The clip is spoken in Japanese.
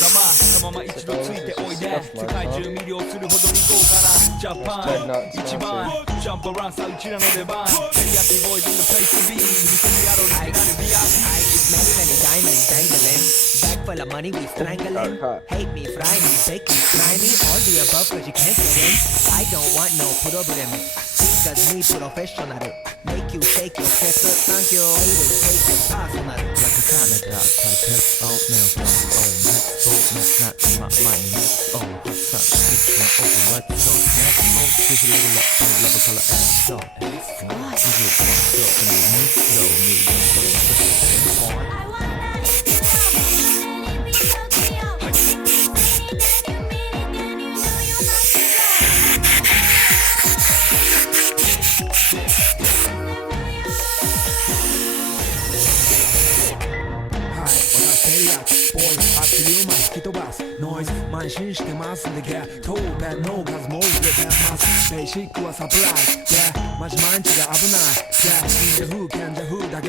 そのまま一度ついておいで世界中魅了するほどに豪華なジャパン一番ジャンプランサーうちらの出番テリヤキボーイズ in the place to be 見せてやろうになる VIP Many many diamonds dangling Bag full of money we strangling Hate me, fry me, bake me, try me All the above cause you can't get in I don't want no problem Because me professional Make you shake your chest Thank you Haters take it personal Like a Canada Type Oh now Oh next Oh not my money next Oh just such kitchen over what's up next Oh she's a little up on level color ass So Is it so to me me So me so so on I wanna let you know Let it be Tokyo Anything that you mean it then you know you have to goボーイあっという間吹き飛ばすノイズ慢心してますんでゲットペンの数も売れてますベーシックはサプライズでマジ毎日が危ないで忍者風賢者風だけで